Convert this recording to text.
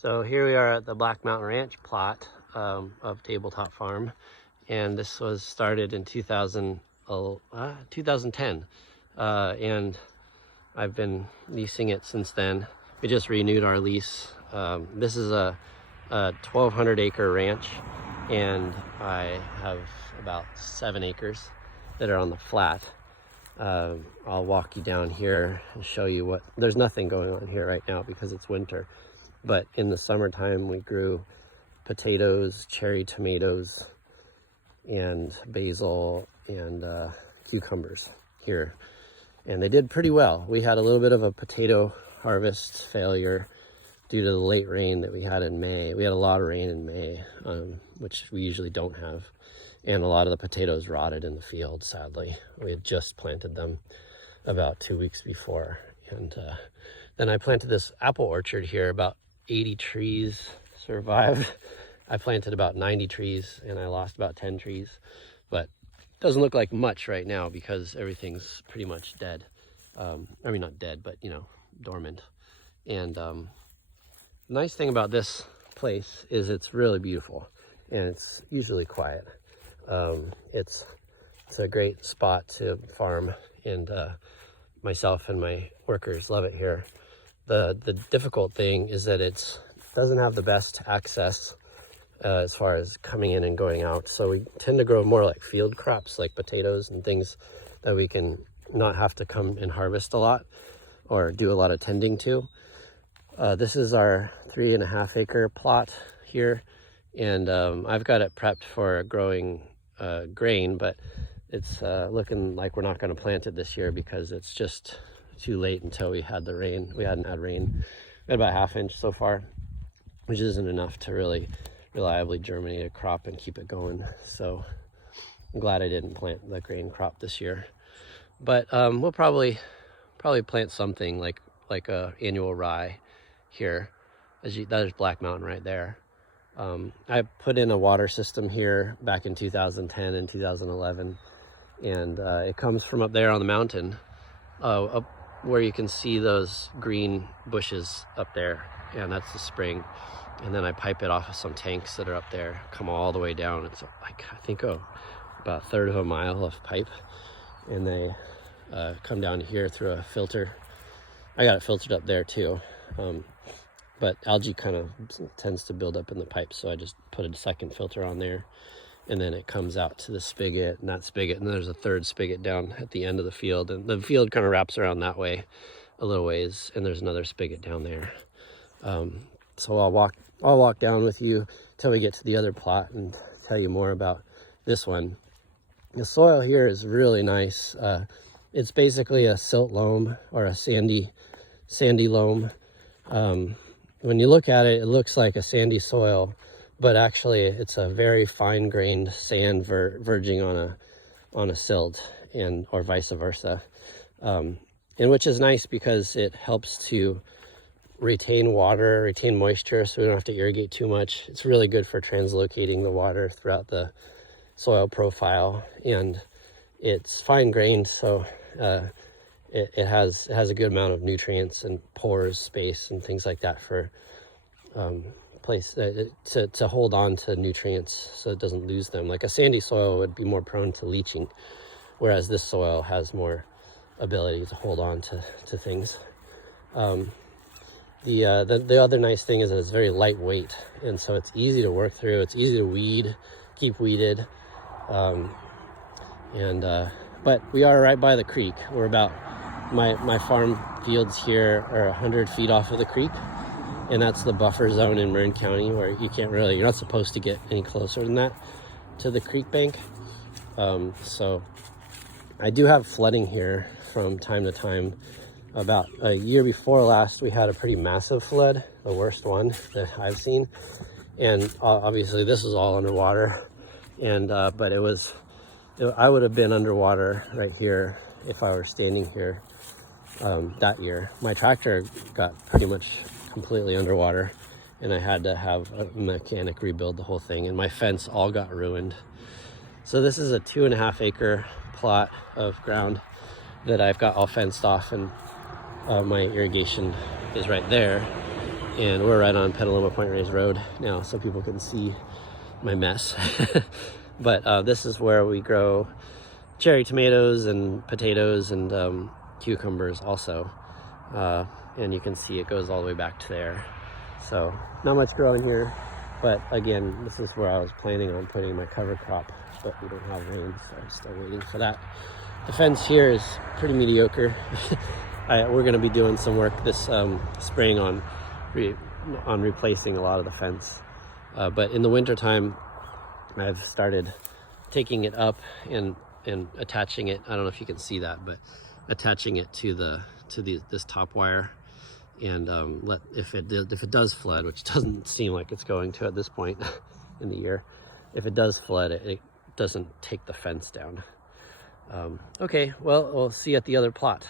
So here we are at the Black Mountain Ranch plot of Tabletop Farm, and this was started in 2010, and I've been leasing it since then. We just renewed our lease. This is a 1,200 acre ranch, and I have about 7 acres that are on the flat. I'll walk you down here and show you what, there's nothing going on here right now because it's winter. But in the summertime, we grew potatoes, cherry tomatoes, and basil and cucumbers here. And they did pretty well. We had a little bit of a potato harvest failure due to the late rain that we had in May. We had a lot of rain in May, which we usually don't have. And a lot of the potatoes rotted in the field, sadly. We had just planted them about 2 weeks before. And then I planted this apple orchard here. About 80 trees survived. I planted about 90 trees and I lost about 10 trees, but it doesn't look like much right now because everything's pretty much dead. I mean, not dead, but dormant. And the nice thing about this place is it's really beautiful and it's usually quiet. It's a great spot to farm, and myself and my workers love it here. The difficult thing is that it doesn't have the best access as far as coming in and going out. So we tend to grow more like field crops, like potatoes and things that we can not have to come and harvest a lot or do a lot of tending to. This is our 3.5 acre plot here, and I've got it prepped for growing grain, but it's looking like we're not going to plant it this year because it's just too late until we had the rain. We hadn't had rain. We had about 1/2 inch so far, which isn't enough to really reliably germinate a crop and keep it going. So I'm glad I didn't plant the grain crop this year. But we'll probably plant something like a annual rye here. There's Black Mountain right there. I put in a water system here back in 2010 and 2011, and it comes from up there on the mountain, up where you can see those green bushes up there, and that's the spring. And then I pipe it off of some tanks that are up there, come all the way down. It's like, I think about 1/3 of a mile of pipe, and they come down here through a filter. I got it filtered up there too, but algae kind of tends to build up in the pipe, so I just put a second filter on there, and then it comes out to the spigot, and that spigot, and there's a 3rd spigot down at the end of the field, and the field kind of wraps around that way a little ways, and there's another spigot down there. So I'll walk down with you till we get to the other plot and tell you more about this one. The soil here is really nice. It's basically a silt loam or a sandy loam. When you look at it, it looks like a sandy soil, but actually it's a very fine-grained sand verging on a silt, or vice versa. And which is nice because it helps to retain water, retain moisture, so we don't have to irrigate too much. It's really good for translocating the water throughout the soil profile, and it's fine-grained, so it has a good amount of nutrients and pores space and things like that for place to hold on to nutrients so it doesn't lose them. Like a sandy soil would be more prone to leaching, whereas this soil has more ability to hold on to things. The other nice thing is that it's very lightweight, and so it's easy to work through. It's easy to keep weeded. But we are right by the creek. We're about, my farm fields here are 100 feet off of the creek, and that's the buffer zone in Marin County where you're not supposed to get any closer than that to the creek bank. So I do have flooding here from time to time. About a year before last, we had a pretty massive flood, the worst one that I've seen. And obviously this is all underwater, and but I would have been underwater right here if I were standing here that year. My tractor got pretty much completely underwater, and I had to have a mechanic rebuild the whole thing, and my fence all got ruined. So this is a 2.5 acre plot of ground that I've got all fenced off, and my irrigation is right there. And we're right on Petaluma Point Reyes Road now, so people can see my mess. But this is where we grow cherry tomatoes and potatoes and cucumbers also. And you can see it goes all the way back to there. So not much growing here, but again, this is where I was planning on putting my cover crop, but we don't have rain, so I'm still waiting for that. The fence here is pretty mediocre. We're going to be doing some work this spring on replacing a lot of the fence. But in the winter time, I've started taking it up and attaching it. I don't know if you can see that, but attaching it to this top wire, and if it does flood, which doesn't seem like it's going to at this point in the year, if it does flood, it doesn't take the fence down. Okay, well, we'll see you at the other plot.